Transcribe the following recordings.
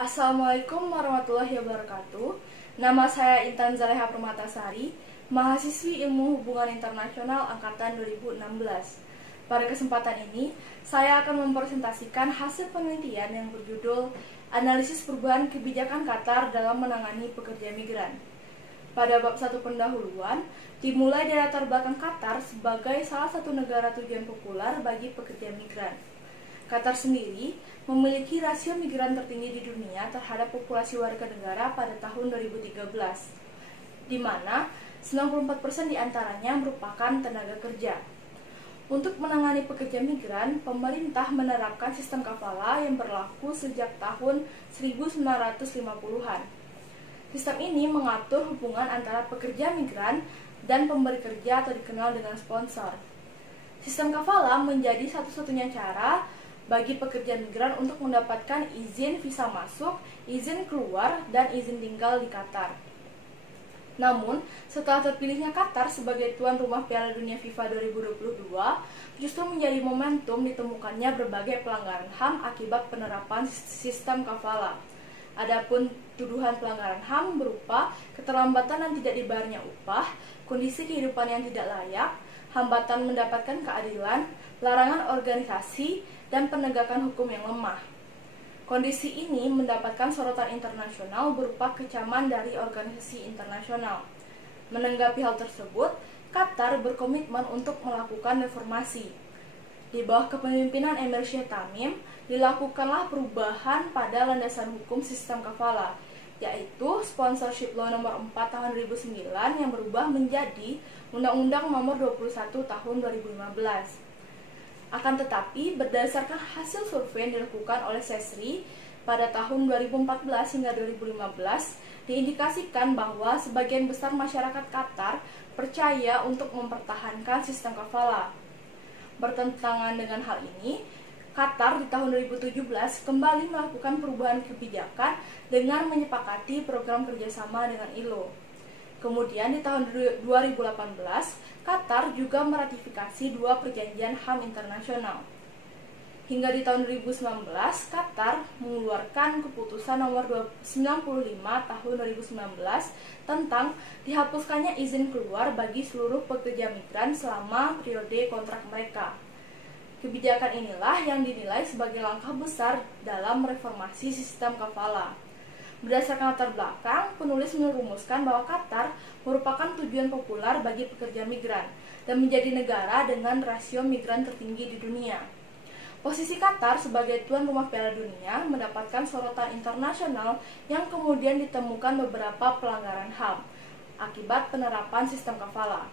Assalamualaikum warahmatullahi wabarakatuh. Nama saya Intan Zaleha Permatasari, mahasiswi Ilmu Hubungan Internasional Angkatan 2016. Pada kesempatan ini, saya akan mempresentasikan hasil penelitian yang berjudul Analisis Perubahan Kebijakan Qatar dalam Menangani Pekerja Migran. Pada bab 1 pendahuluan, dimulai dari latar belakang Qatar sebagai salah satu negara tujuan populer bagi pekerja migran. Qatar sendiri memiliki rasio migran tertinggi di dunia terhadap populasi warga negara pada tahun 2013, di mana 94% diantaranya merupakan tenaga kerja. Untuk menangani pekerja migran, pemerintah menerapkan sistem kafala yang berlaku sejak tahun 1950-an. Sistem ini mengatur hubungan antara pekerja migran dan pemberi kerja atau dikenal dengan sponsor. Sistem kafala menjadi satu-satunya cara bagi pekerja migran untuk mendapatkan izin visa masuk, izin keluar, dan izin tinggal di Qatar. Namun, setelah terpilihnya Qatar sebagai tuan rumah Piala Dunia FIFA 2022, justru menjadi momentum ditemukannya berbagai pelanggaran HAM akibat penerapan sistem kafala. Adapun tuduhan pelanggaran HAM berupa keterlambatan dan tidak dibayarnya upah, kondisi kehidupan yang tidak layak, hambatan mendapatkan keadilan, larangan organisasi, dan penegakan hukum yang lemah. Kondisi ini mendapatkan sorotan internasional berupa kecaman dari organisasi internasional. Menanggapi hal tersebut, Qatar berkomitmen untuk melakukan reformasi. Di bawah kepemimpinan Emir Sheikh Tamim, dilakukanlah perubahan pada landasan hukum sistem kafala, yaitu Sponsorship Law nomor 4 tahun 2009 yang berubah menjadi Undang-Undang nomor 21 tahun 2015. Akan tetapi, berdasarkan hasil survei yang dilakukan oleh SESRI pada tahun 2014 hingga 2015, diindikasikan bahwa sebagian besar masyarakat Qatar percaya untuk mempertahankan sistem kafala. Bertentangan dengan hal ini, Qatar di tahun 2017 kembali melakukan perubahan kebijakan dengan menyepakati program kerjasama dengan ILO. Kemudian di tahun 2018, Qatar juga meratifikasi 2 perjanjian HAM internasional. Hingga di tahun 2019, Qatar mengeluarkan keputusan nomor 95 tahun 2019 tentang dihapuskannya izin keluar bagi seluruh pekerja migran selama periode kontrak mereka. Kebijakan inilah yang dinilai sebagai langkah besar dalam reformasi sistem kafala. Berdasarkan latar belakang, penulis merumuskan bahwa Qatar merupakan tujuan populer bagi pekerja migran dan menjadi negara dengan rasio migran tertinggi di dunia. Posisi Qatar sebagai tuan rumah Piala Dunia mendapatkan sorotan internasional yang kemudian ditemukan beberapa pelanggaran HAM akibat penerapan sistem kafala.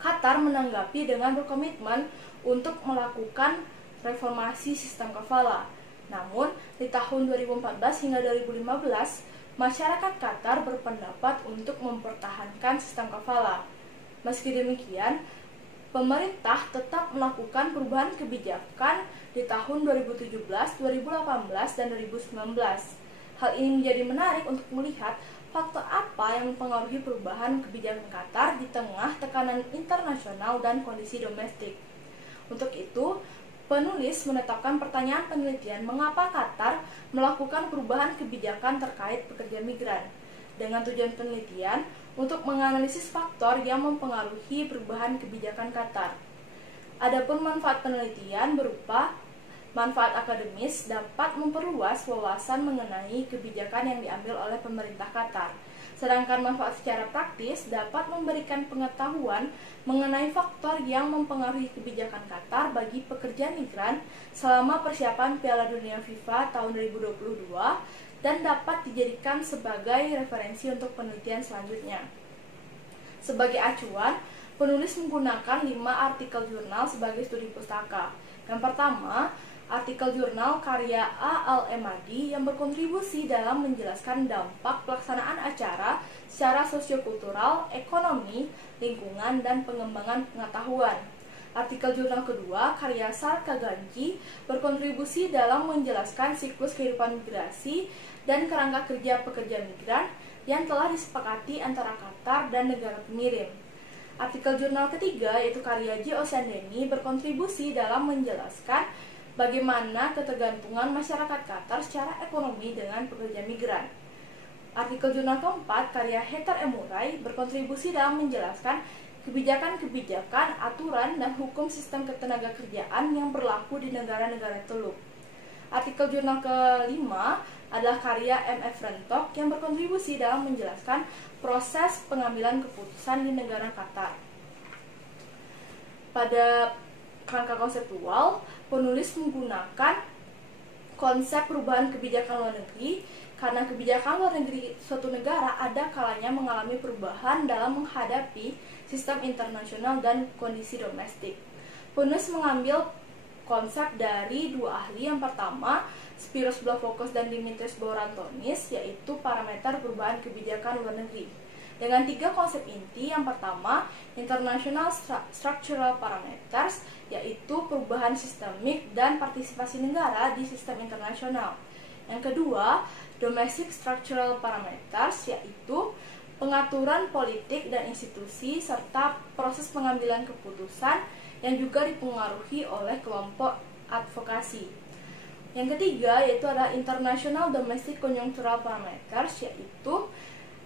Qatar menanggapi dengan berkomitmen untuk melakukan reformasi sistem kafala. Namun, di tahun 2014 hingga 2015, masyarakat Qatar berpendapat untuk mempertahankan sistem kafala. Meski demikian, pemerintah tetap melakukan perubahan kebijakan di tahun 2017, 2018, dan 2019. Hal ini menjadi menarik untuk melihat faktor apa yang mempengaruhi perubahan kebijakan Qatar di tengah tekanan internasional dan kondisi domestik. Untuk itu, penulis menetapkan pertanyaan penelitian mengapa Qatar melakukan perubahan kebijakan terkait pekerja migran, dengan tujuan penelitian untuk menganalisis faktor yang mempengaruhi perubahan kebijakan Qatar. Adapun manfaat penelitian berupa manfaat akademis dapat memperluas wawasan mengenai kebijakan yang diambil oleh pemerintah Qatar. Sedangkan manfaat secara praktis dapat memberikan pengetahuan mengenai faktor yang mempengaruhi kebijakan Qatar bagi pekerja migran selama persiapan Piala Dunia FIFA tahun 2022 dan dapat dijadikan sebagai referensi untuk penelitian selanjutnya. Sebagai acuan, penulis menggunakan 5 artikel jurnal sebagai studi pustaka. Yang pertama, artikel jurnal karya A. Al-Emadi yang berkontribusi dalam menjelaskan dampak pelaksanaan acara secara sosiokultural, ekonomi, lingkungan, dan pengembangan pengetahuan. Artikel jurnal kedua karya Sarka Ganji berkontribusi dalam menjelaskan siklus kehidupan migrasi dan kerangka kerja pekerja migran yang telah disepakati antara Qatar dan negara pengirim. Artikel jurnal ketiga yaitu karya J. Osandeni berkontribusi dalam menjelaskan bagaimana ketergantungan masyarakat Qatar secara ekonomi dengan pekerja migran. Artikel jurnal keempat karya Heather M. Murray berkontribusi dalam menjelaskan kebijakan-kebijakan, aturan, dan hukum sistem ketenagakerjaan yang berlaku di negara-negara Teluk. Artikel jurnal kelima adalah karya M.F. Rentok yang berkontribusi dalam menjelaskan proses pengambilan keputusan di negara Qatar. Pada kerangka konseptual, penulis menggunakan konsep perubahan kebijakan luar negeri karena kebijakan luar negeri suatu negara ada kalanya mengalami perubahan dalam menghadapi sistem internasional dan kondisi domestik. Penulis mengambil konsep dari dua ahli. Yang pertama, Spiros Blafocus dan Dimitris Bourantonis, yaitu parameter perubahan kebijakan luar negeri. Dengan tiga konsep inti, yang pertama, International Structural Parameters, yaitu perubahan sistemik dan partisipasi negara di sistem internasional. Yang kedua, Domestic Structural Parameters, yaitu pengaturan politik dan institusi serta proses pengambilan keputusan yang juga dipengaruhi oleh kelompok advokasi. Yang ketiga yaitu adalah International Domestic Conjunctural Parameters, yaitu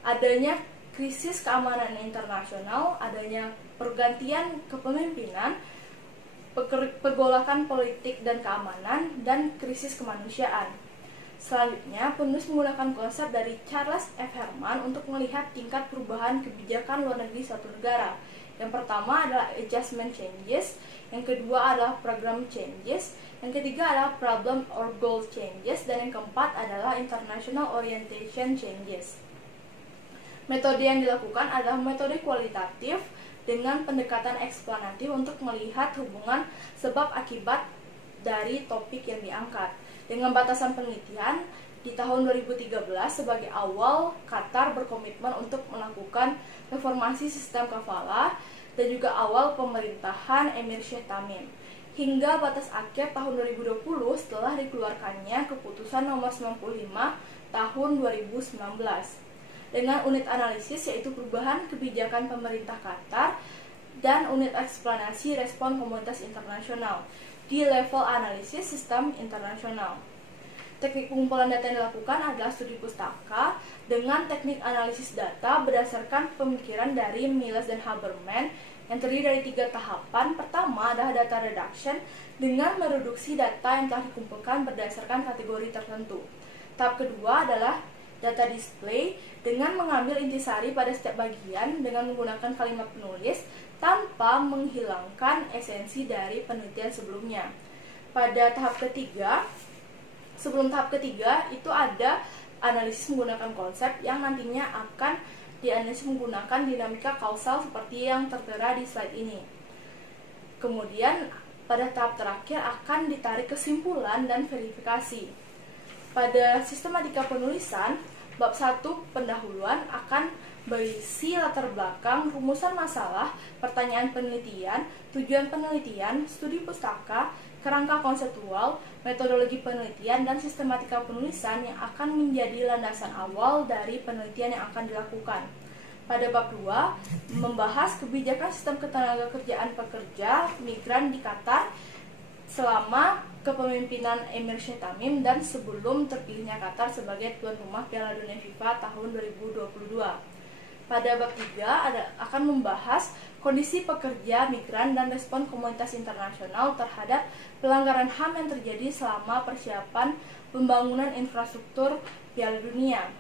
adanya krisis keamanan internasional, adanya pergantian kepemimpinan, pergolakan politik dan keamanan, dan krisis kemanusiaan. Selanjutnya, penulis menggunakan konsep dari Charles F. Herman untuk melihat tingkat perubahan kebijakan luar negeri suatu negara. Yang pertama adalah adjustment changes, yang kedua adalah program changes, yang ketiga adalah problem or goal changes, dan yang keempat adalah international orientation changes. Metode yang dilakukan adalah metode kualitatif dengan pendekatan eksplanatif untuk melihat hubungan sebab akibat dari topik yang diangkat. Dengan batasan penelitian, di tahun 2013 sebagai awal, Qatar berkomitmen untuk melakukan reformasi sistem kafalah dan juga awal pemerintahan Emir Sheikh Tamim. Hingga batas akhir tahun 2020 setelah dikeluarkannya keputusan nomor 95 tahun 2019. Dengan unit analisis yaitu perubahan kebijakan pemerintah Qatar dan unit eksplanasi respon komunitas internasional di level analisis sistem internasional. Teknik pengumpulan data yang dilakukan adalah studi pustaka dengan teknik analisis data berdasarkan pemikiran dari Miles dan Haberman yang terdiri dari 3 tahapan. Pertama adalah data reduction dengan mereduksi data yang telah dikumpulkan berdasarkan kategori tertentu. Tahap kedua adalah data display dengan mengambil intisari pada setiap bagian dengan menggunakan kalimat penulis tanpa menghilangkan esensi dari penelitian sebelumnya. Pada tahap ketiga, sebelum tahap ketiga itu ada analisis menggunakan konsep yang nantinya akan dianalisis menggunakan dinamika kausal seperti yang tertera di slide ini. Kemudian pada tahap terakhir akan ditarik kesimpulan dan verifikasi. Pada sistematika penulisan, bab 1 pendahuluan akan berisi latar belakang, rumusan masalah, pertanyaan penelitian, tujuan penelitian, studi pustaka, kerangka konseptual, metodologi penelitian, dan sistematika penulisan yang akan menjadi landasan awal dari penelitian yang akan dilakukan. Pada bab 2, membahas kebijakan sistem ketenagakerjaan pekerja migran di Qatar selama kepemimpinan Emir Sheikh Tamim dan sebelum terpilihnya Qatar sebagai tuan rumah Piala Dunia FIFA tahun 2022. Pada bab 3 akan membahas kondisi pekerja migran dan respon komunitas internasional terhadap pelanggaran HAM yang terjadi selama persiapan pembangunan infrastruktur Piala Dunia.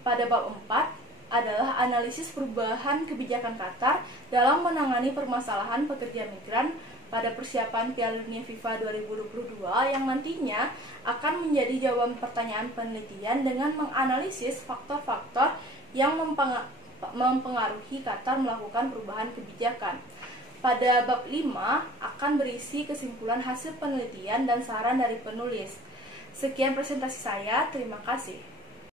Pada bab 4 adalah analisis perubahan kebijakan Qatar dalam menangani permasalahan pekerja migran pada persiapan Piala Dunia FIFA 2022 yang nantinya akan menjadi jawaban pertanyaan penelitian dengan menganalisis faktor-faktor yang mempengaruhi Qatar melakukan perubahan kebijakan. Pada bab 5 akan berisi kesimpulan hasil penelitian dan saran dari penulis. Sekian presentasi saya, terima kasih.